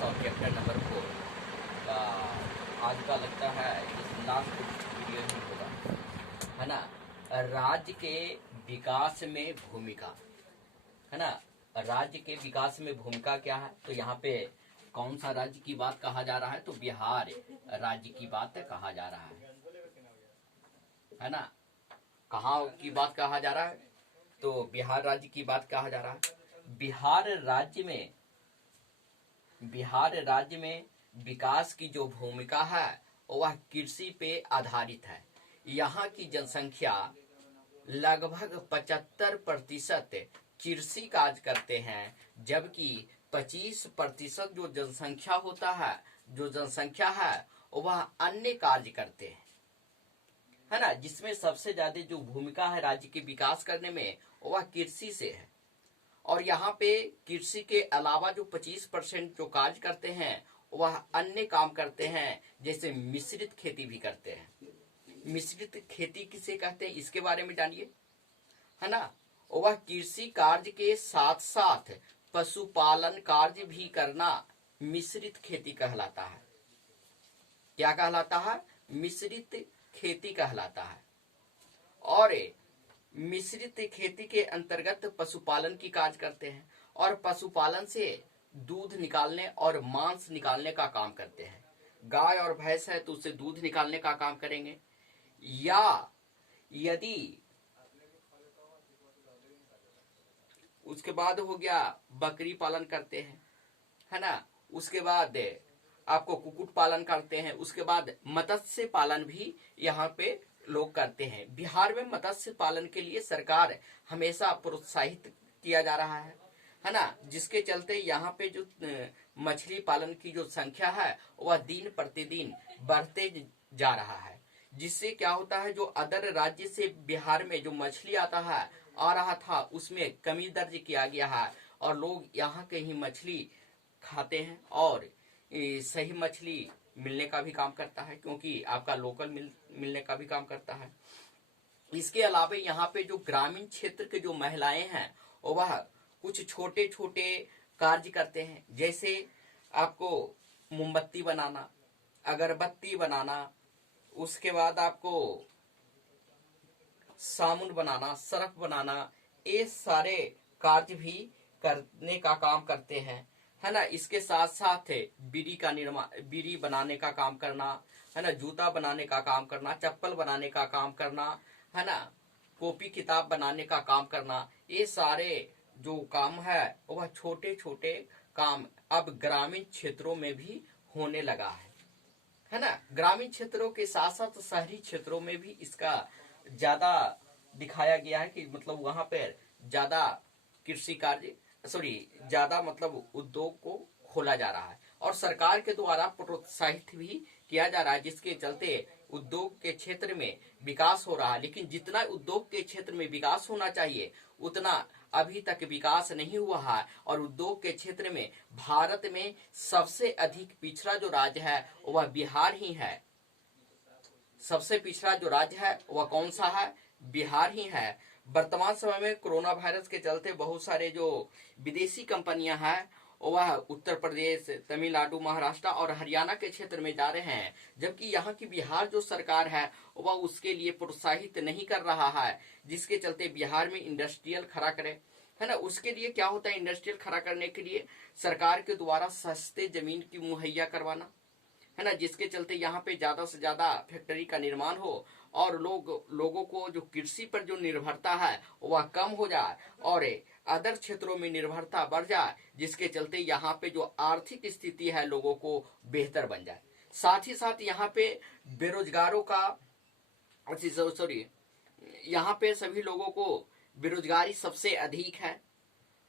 और chapter number 4 का आज का लगता है इस लास्ट वीडियो ही होगा, है ना। राज्य के विकास में भूमिका, है ना। राज्य के विकास में भूमिका क्या है, तो यहाँ पे कौन सा राज्य की बात कहा जा रहा है, तो बिहार राज्य की बात कहा जा रहा है ना। कहाँ की बात कहा जा रहा है, तो बिहार राज्य की बात कहा जा रहा है। बिहार राज्य में विकास की जो भूमिका है वह कृषि पे आधारित है। यहाँ की जनसंख्या लगभग 75% कृषि कार्य करते हैं, जबकि 25% जो जनसंख्या है वह अन्य कार्य करते हैं, है ना। जिसमें सबसे ज्यादा जो भूमिका है राज्य के विकास करने में वह कृषि से है। और यहाँ पे कृषि के अलावा जो 25% जो कार्य करते हैं वह अन्य काम करते हैं, जैसे मिश्रित खेती भी करते हैं। मिश्रित खेती किसे कहते हैं, इसके बारे में जानिए, है ना। वह कृषि कार्य के साथ साथ पशुपालन कार्य भी करना मिश्रित खेती कहलाता है। क्या कहलाता है, मिश्रित खेती कहलाता है। और मिश्रित खेती के अंतर्गत पशुपालन की कार्य करते हैं, और पशुपालन से दूध निकालने और मांस निकालने का काम करते हैं। गाय और भैंस है तो उससे दूध निकालने का काम करेंगे, या यदि उसके बाद हो गया बकरी पालन करते हैं, है ना। उसके बाद आपको कुक्कुट पालन करते हैं, उसके बाद मत्स्य पालन भी यहाँ पे लोग करते हैं। बिहार में मत्स्य पालन के लिए सरकार हमेशा प्रोत्साहित किया जा रहा है ना। जिसके चलते यहाँ पे जो मछली पालन की जो संख्या है वह दिन प्रतिदिन बढ़ते जा रहा है। जिससे क्या होता है, जो अदर राज्य से बिहार में जो मछली आ रहा था उसमें कमी दर्ज किया गया है, और लोग यहाँ के ही मछली खाते हैं, और सही मछली मिलने का भी काम करता है, क्योंकि आपका लोकल मिलने का भी काम करता है। इसके अलावा यहाँ पे जो ग्रामीण क्षेत्र के जो महिलाएं हैं वह कुछ छोटे छोटे कार्य करते हैं, जैसे आपको मोमबत्ती बनाना, अगरबत्ती बनाना, उसके बाद आपको साबुन बनाना, सर्फ बनाना, ये सारे कार्य भी करने का काम करते हैं, है ना। इसके साथ साथ बीड़ी बनाने का काम करना, है ना, जूता बनाने का काम करना, चप्पल बनाने का काम करना, है ना, कॉपी किताब बनाने का काम करना, ये सारे जो काम है वह छोटे छोटे काम अब ग्रामीण क्षेत्रों में भी होने लगा है ना। ग्रामीण क्षेत्रों के साथ साथ शहरी क्षेत्रों में भी इसका ज्यादा दिखाया गया है कि मतलब वहां पर ज्यादा कृषि कार्य ज्यादा मतलब उद्योग को खोला जा रहा है, और सरकार के द्वारा प्रोत्साहित भी किया जा रहा है, जिसके चलते उद्योग के क्षेत्र में विकास हो रहा है। लेकिन जितना उद्योग के क्षेत्र में विकास होना चाहिए उतना अभी तक विकास नहीं हुआ है, और उद्योग के क्षेत्र में भारत में सबसे अधिक पिछड़ा जो राज्य है वह बिहार ही है। सबसे पिछड़ा जो राज्य है वह कौन सा है, बिहार ही है। वर्तमान समय में कोरोना वायरस के चलते बहुत सारे जो विदेशी कंपनियां हैं वह उत्तर प्रदेश, तमिलनाडु, महाराष्ट्र और हरियाणा के क्षेत्र में जा रहे हैं, जबकि यहाँ की बिहार जो सरकार है वह उसके लिए प्रोत्साहित नहीं कर रहा है, जिसके चलते बिहार में इंडस्ट्रियल खड़ा करे, है ना। उसके लिए क्या होता है, इंडस्ट्रियल खड़ा करने के लिए सरकार के द्वारा सस्ते जमीन की मुहैया करवाना, है ना, जिसके चलते यहाँ पे ज्यादा से ज्यादा फैक्ट्री का निर्माण हो, और लोगों को जो कृषि पर जो निर्भरता है वह कम हो जाए, और अदर क्षेत्रों में निर्भरता बढ़ जाए, जिसके चलते यहाँ पे जो आर्थिक स्थिति है लोगों को बेहतर बन जाए। साथ ही साथ यहाँ पे बेरोजगारों का यहाँ पे सभी लोगों को बेरोजगारी सबसे अधिक है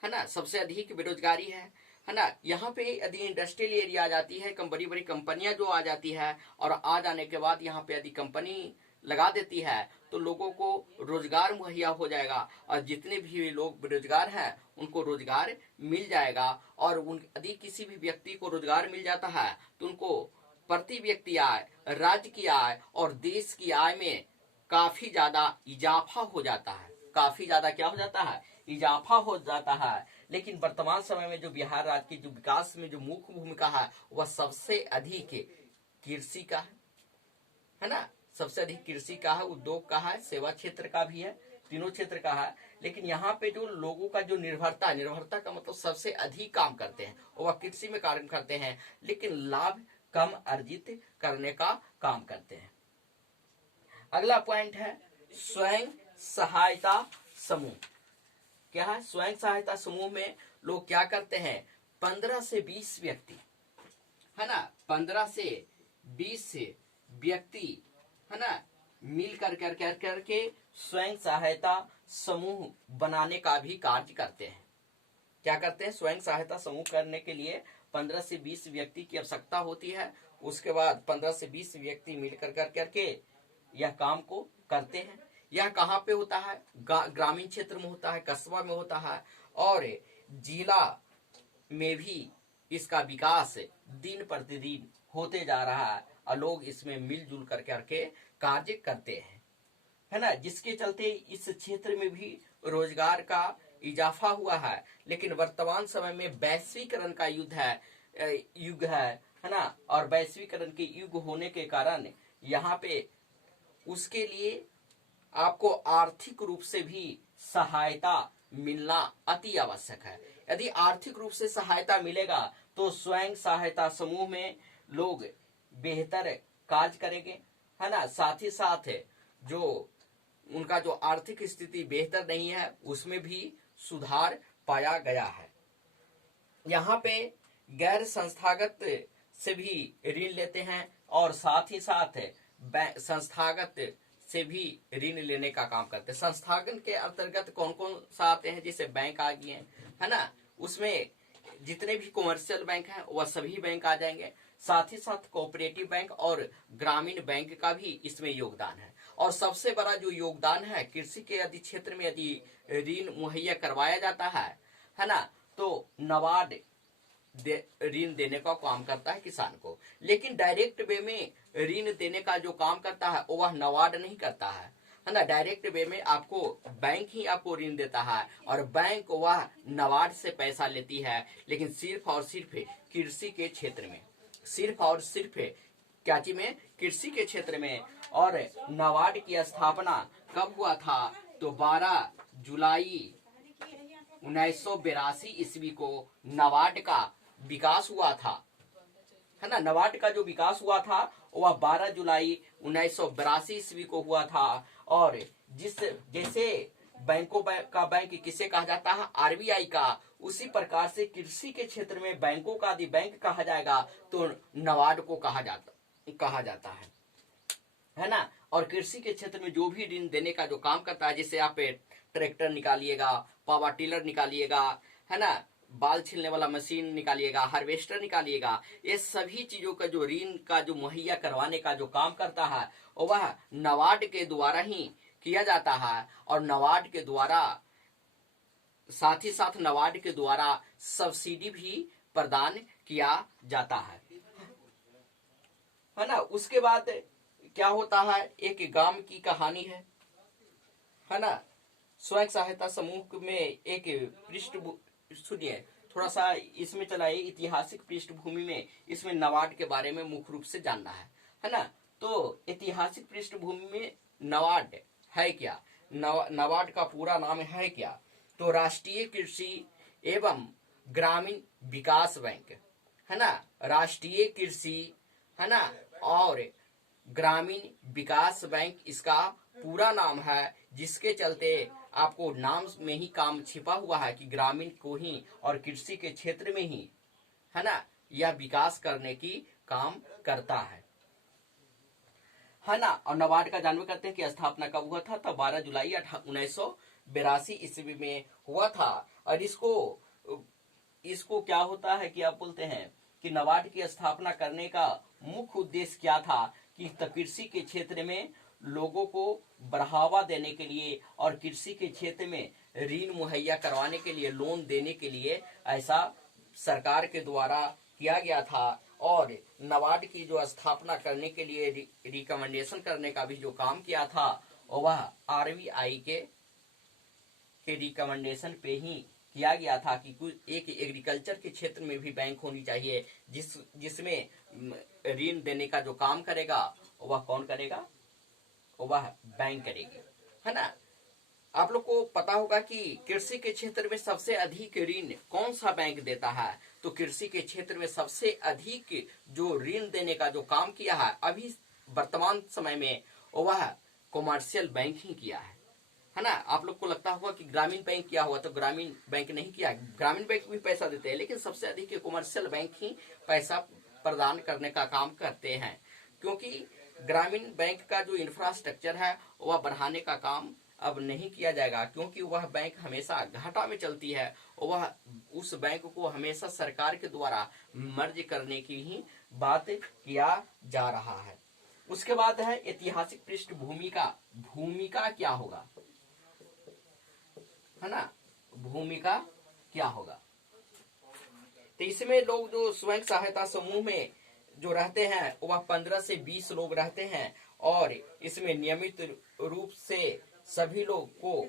ना, सबसे अधिक बेरोजगारी है ना। यहाँ पे यदि इंडस्ट्रियल एरिया आ जाती है, बड़ी बड़ी कंपनियां जो आ जाती है, और आ जाने के बाद यहाँ पे यदि कंपनी लगा देती है तो लोगों को रोजगार मुहैया हो जाएगा, और जितने भी लोग बेरोजगार हैं उनको रोजगार मिल जाएगा। और यदि किसी भी व्यक्ति को रोजगार मिल जाता है तो उनको प्रति व्यक्ति आय, राज्य की आय और देश की आय में काफी ज्यादा इजाफा हो जाता है। काफी ज्यादा क्या हो जाता है, इजाफा हो जाता है, लेकिन वर्तमान समय में जो बिहार राज्य की जो विकास में जो मुख्य भूमिका है वह सबसे अधिक कृषि का है ना, सबसे अधिक कृषि का है, उद्योग का है, सेवा क्षेत्र का भी है, तीनों क्षेत्र का है। लेकिन यहाँ पे जो लोगों का जो निर्भरता का मतलब सबसे अधिक काम करते हैं वह कृषि में कार्य करते हैं, लेकिन लाभ कम अर्जित करने का काम करते हैं। अगला पॉइंट है स्वयं सहायता समूह। क्या है? स्वयं सहायता समूह में लोग क्या करते हैं, 15 से 20 व्यक्ति है ना, 15 से 20 व्यक्ति है ना, मिल करके स्वयं सहायता समूह बनाने का भी कार्य करते हैं। क्या करते हैं? स्वयं सहायता समूह करने के लिए 15 से 20 व्यक्ति की आवश्यकता होती है। उसके बाद 15 से 20 व्यक्ति मिलकर करके यह काम को करते हैं। यह कहाँ पे होता है? ग्रामीण क्षेत्र में होता है, कस्बा में होता है, और जिला में भी इसका विकास दिन प्रतिदिन होते जा रहा है और लोग इसमें मिलजुल करके कार्य करते हैं, है ना, जिसके चलते इस क्षेत्र में भी रोजगार का इजाफा हुआ है। लेकिन वर्तमान समय में वैश्वीकरण का युग है ना, और वैश्वीकरण के युग होने के कारण यहाँ पे उसके लिए आपको आर्थिक रूप से भी सहायता मिलना अति आवश्यक है। यदि आर्थिक रूप से सहायता मिलेगा तो स्वयं सहायता समूह में लोग बेहतर कार्य करेंगे, है ना। साथ ही साथ जो उनका जो आर्थिक स्थिति बेहतर नहीं है उसमें भी सुधार पाया गया है। यहाँ पे गैर संस्थागत से भी ऋण लेते हैं और साथ ही साथ संस्थागत से भी ऋण लेने का काम करते हैं। संस्थागत के अंतर्गत कौन कौन सा आते हैं, जैसे बैंक आ गए हैं, है ना, उसमें जितने भी कॉमर्शियल बैंक हैं वह सभी बैंक आ जाएंगे। साथ ही साथ कोऑपरेटिव बैंक और ग्रामीण बैंक का भी इसमें योगदान है। और सबसे बड़ा जो योगदान है कृषि के यदि क्षेत्र में यदि ऋण मुहैया करवाया जाता है ना, तो नाबार्ड ऋण देने का काम करता है किसान को। लेकिन डायरेक्ट वे में ऋण देने का जो काम करता है वह नाबार्ड नहीं करता है ना। डायरेक्ट वे में आपको बैंक ही आपको ऋण देता है और बैंक वह नाबार्ड से पैसा लेती है, लेकिन सिर्फ और सिर्फ कृषि के क्षेत्र में, सिर्फ और सिर्फ क्या चीज में, कृषि के क्षेत्र में। और नाबार्ड की स्थापना कब हुआ था? तो 12 जुलाई 1982 ईस्वी को नाबार्ड का विकास हुआ था, है ना। नाबार्ड का जो विकास हुआ था वह 12 जुलाई 1982 ईस्वी को हुआ था। और जैसे बैंकों का बैंक किसे कहा जाता है? आरबीआई का। उसी प्रकार से कृषि के क्षेत्र में बैंकों का यदि बैंक कहा जाएगा तो नाबार्ड को कहा जाता है ना। और कृषि के क्षेत्र में जो भी ऋण देने का जो काम करता है, जैसे आप ट्रैक्टर निकालिएगा, पावर टिलर निकालिएगा, है ना, बाल छीलने वाला मशीन निकालिएगा, हार्वेस्टर निकालिएगा, ये सभी चीजों का जो ऋण का जो मुहैया करवाने का जो काम करता है वह नाबार्ड के द्वारा ही किया जाता है। और नाबार्ड के द्वारा साथ ही साथ नाबार्ड के द्वारा सब्सिडी भी प्रदान किया जाता है ना। उसके बाद क्या होता है, एक गांव की कहानी है ना। स्वयं सहायता समूह में एक सुनिए, थोड़ा सा इसमें चलाइए, ऐतिहासिक पृष्ठभूमि में इसमें नाबार्ड के बारे में मुख्य रूप से जानना है ना। तो ऐतिहासिक पृष्ठभूमि में नाबार्ड है क्या, नाबार्ड का पूरा नाम है क्या? तो राष्ट्रीय कृषि एवं ग्रामीण विकास बैंक, है ना, राष्ट्रीय कृषि, है ना, और ग्रामीण विकास बैंक इसका पूरा नाम है, जिसके चलते आपको नाम में ही काम छिपा हुआ है कि ग्रामीण को ही और कृषि के क्षेत्र में ही, है ना, यह विकास करने की काम करता है ना। और नाबार्ड का जानवे करते हैं कि स्थापना कब हुआ था? तब 12 जुलाई 1982 ईस्वी में हुआ था। और इसको क्या होता है कि आप बोलते हैं कि नाबार्ड की स्थापना करने का मुख्य उद्देश्य क्या था कि कृषि के क्षेत्र में लोगों को बढ़ावा देने के लिए और कृषि के क्षेत्र में ऋण मुहैया करवाने के लिए, लोन देने के लिए ऐसा सरकार के द्वारा किया गया था। और नाबार्ड की जो स्थापना करने के लिए रिकमेंडेशन करने का भी जो काम किया था वह आरबीआई के रिकमेंडेशन पे ही किया गया था कि कुछ एक एग्रीकल्चर के क्षेत्र में भी बैंक होनी चाहिए, जिसमें ऋण देने का जो काम करेगा वह कौन करेगा, वह बैंक करेगी, है ना। आप लोग को पता होगा कि कृषि के क्षेत्र में सबसे अधिक ऋण कौन सा बैंक देता है, तो कृषि के क्षेत्र में सबसे अधिक जो ऋण देने का जो काम किया है अभी वर्तमान समय में, वह कॉमर्शियल बैंक ही किया है ना। आप लोग को लगता होगा कि ग्रामीण बैंक किया हुआ, तो ग्रामीण बैंक नहीं किया, ग्रामीण बैंक भी पैसा देते हैं, लेकिन सबसे अधिक कॉमर्शियल बैंक ही पैसा प्रदान करने का काम करते हैं, क्योंकि ग्रामीण बैंक का जो इंफ्रास्ट्रक्चर है वह बढ़ाने का काम अब नहीं किया जाएगा, क्योंकि वह बैंक हमेशा घाटा में चलती है। वह उस बैंक को हमेशा सरकार के द्वारा मर्ज करने की ही बात किया जा रहा है। उसके बाद है ऐतिहासिक पृष्ठभूमि का, भूमिका क्या होगा, है ना, भूमिका क्या होगा। तो इसमें लोग जो स्वयं सहायता समूह में जो रहते हैं वह 15 से 20 लोग रहते हैं, और इसमें नियमित रूप से सभी लोग को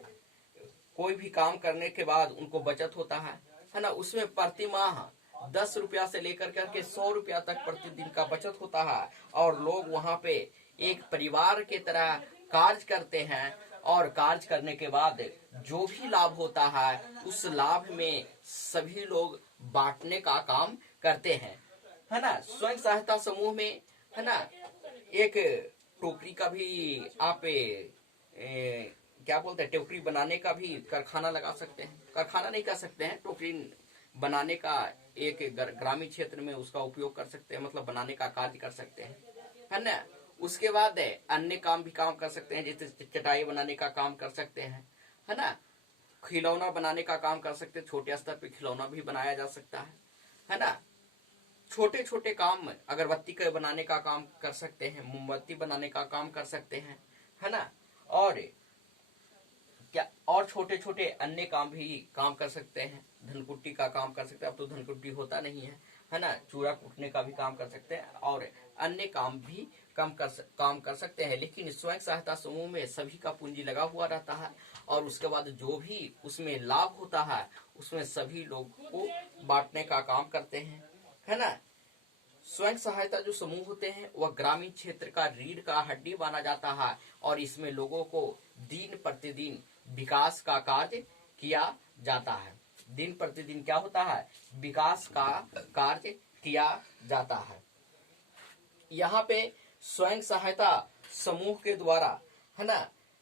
कोई भी काम करने के बाद उनको बचत होता है ना। उसमें प्रति माह 10 रुपया से लेकर करके 100 रुपया तक प्रतिदिन का बचत होता है, और लोग वहाँ पे एक परिवार के तरह कार्य करते हैं, और कार्य करने के बाद जो भी लाभ होता है उस लाभ में सभी लोग बांटने का काम करते हैं, है ना। स्वयं सहायता समूह में, है ना, एक टोकरी का भी आप क्या बोलते हैं, टोकरी बनाने का भी कारखाना लगा सकते हैं, कारखाना नहीं कर सकते हैं, टोकरी बनाने का एक ग्रामीण क्षेत्र में उसका उपयोग कर सकते हैं, मतलब बनाने का कार्य कर सकते हैं, है ना। उसके बाद अन्य काम भी काम कर सकते हैं, जैसे चटाई बनाने का काम कर सकते हैं, है ना, खिलौना बनाने का काम कर सकते हैं, छोटे स्तर पे खिलौना भी बनाया जा सकता है ना। छोटे छोटे काम, अगरबत्ती के बनाने का काम कर सकते हैं, मोमबत्ती बनाने का काम कर सकते हैं, है ना, और क्या और छोटे छोटे अन्य काम भी काम कर सकते हैं, धनकुट्टी का काम कर सकते हैं, अब तो धनकुट्टी होता नहीं है ना, चूड़ा कूटने का भी काम कर सकते हैं, और अन्य काम भी काम कर सकते हैं। लेकिन स्वयं सहायता समूह में सभी का पूंजी लगा हुआ रहता है, और उसके बाद जो भी उसमें लाभ होता है उसमें सभी लोग को बांटने का काम करते हैं, है ना। स्वयं सहायता जो समूह होते हैं वह ग्रामीण क्षेत्र का रीढ़ का हड्डी माना जाता है, और इसमें लोगों को दिन प्रतिदिन विकास का कार्य किया जाता है। दिन प्रतिदिन क्या होता है, विकास का कार्य किया जाता है। यहाँ पे स्वयं सहायता समूह के द्वारा, है ना,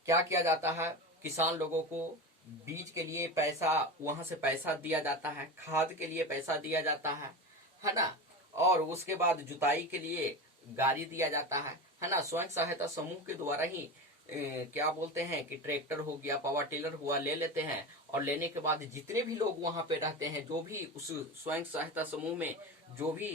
क्या किया जाता है, किसान लोगों को बीज के लिए पैसा, वहां से पैसा दिया जाता है, खाद के लिए पैसा दिया जाता है ना, और उसके बाद जुताई के लिए गाड़ी दिया जाता है ना। स्वयं सहायता समूह के द्वारा ही क्या बोलते हैं कि ट्रैक्टर हो गया, पावर टिलर हुआ, ले लेते हैं, और लेने के बाद जितने भी लोग वहां पे रहते हैं, जो भी उस स्वयं सहायता समूह में जो भी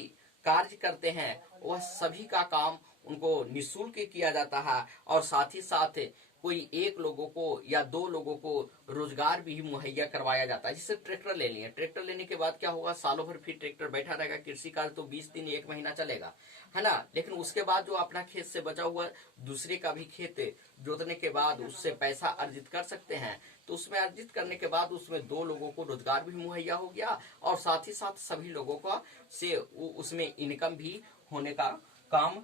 कार्य करते हैं वह सभी का काम उनको निःशुल्क किया जाता है, और साथ ही साथ कोई एक लोगों को या 2 लोगों को रोजगार भी मुहैया करवाया जाता है। जैसे ट्रैक्टर ले लिए, ट्रैक्टर लेने के बाद क्या होगा, सालों भर फिर ट्रैक्टर बैठा रहेगा, कृषि कार्य तो 20 दिन 1 महीना चलेगा, है ना। लेकिन उसके बाद जो अपना खेत से बचा हुआ दूसरे का भी खेत जोतने के बाद उससे पैसा अर्जित कर सकते हैं, तो उसमें अर्जित करने के बाद उसमें 2 लोगों को रोजगार भी मुहैया हो गया, और साथ ही साथ सभी लोगों का से उसमें इनकम भी होने का काम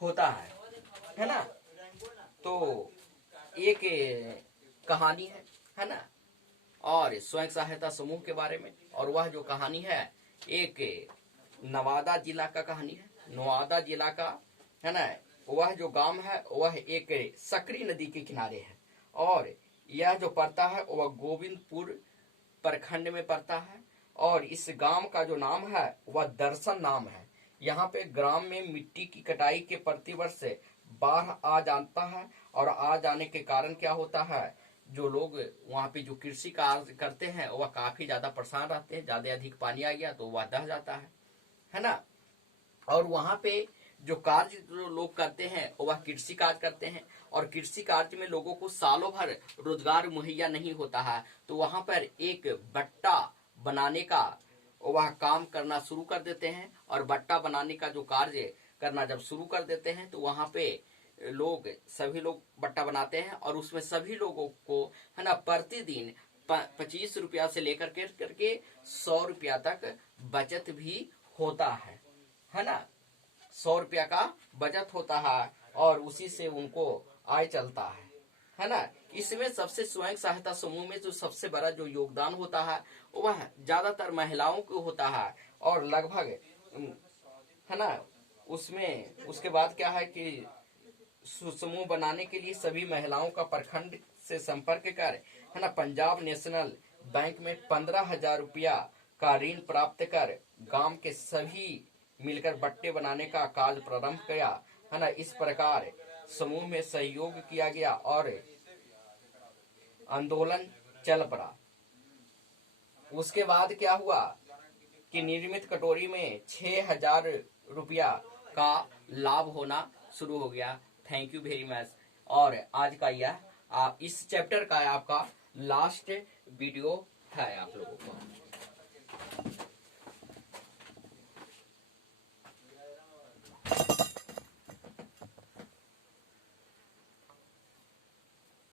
होता है ना। तो एक कहानी है ना, और स्वयं सहायता समूह के बारे में, और वह जो कहानी है एक नवादा जिला का कहानी है। नवादा जिला का, है ना, वह जो गांव है वह एक सकरी नदी के किनारे है, और यह जो पड़ता है वह गोविंदपुर प्रखंड में पड़ता है, और इस गांव का जो नाम है वह दर्शन नाम है। यहाँ पे ग्राम में मिट्टी की कटाई के प्रतिवर्ष बाढ़ आ जाता है, और आ जाने के कारण क्या होता है, जो लोग वहाँ पे जो कृषि कार्य करते हैं वह काफी ज्यादा परेशान रहते हैं, ज्यादा अधिक पानी आ गया तो वह दह जाता है ना। और वहाँ पे जो कार्य जो लोग करते हैं वह कृषि कार्य करते हैं, और कृषि कार्य में लोगों को सालों भर रोजगार मुहैया नहीं होता है, तो वहाँ पर एक बट्टा बनाने का वह काम करना शुरू कर देते हैं, और बट्टा बनाने का जो कार्य करना जब शुरू कर देते हैं तो वहाँ पे सभी लोग बट्टा बनाते हैं, और उसमें सभी लोगों को, है ना, प्रतिदिन 25 रुपया से लेकर करके 100 रुपया तक बचत भी होता है ना। 100 रुपया का बचत होता है और उसी से उनको आय चलता है ना। इसमें सबसे स्वयं सहायता समूह में जो सबसे बड़ा जो योगदान होता है वह ज्यादातर महिलाओं को होता है और लगभग है ना। उसमें उसके बाद क्या है कि समूह बनाने के लिए सभी महिलाओं का प्रखंड से संपर्क कर है ना पंजाब नेशनल बैंक में 15,000 रुपया का ऋण प्राप्त कर गांव के सभी मिलकर बट्टे बनाने का कार्य प्रारंभ किया है ना। इस प्रकार समूह में सहयोग किया गया और आंदोलन चल पड़ा। उसके बाद क्या हुआ कि निर्मित कटोरी में 6,000 रुपया का लाभ होना शुरू हो गया। Thank you very much. और आज का यह इस चैप्टर का आपका लास्ट वीडियो है आप लोगों को।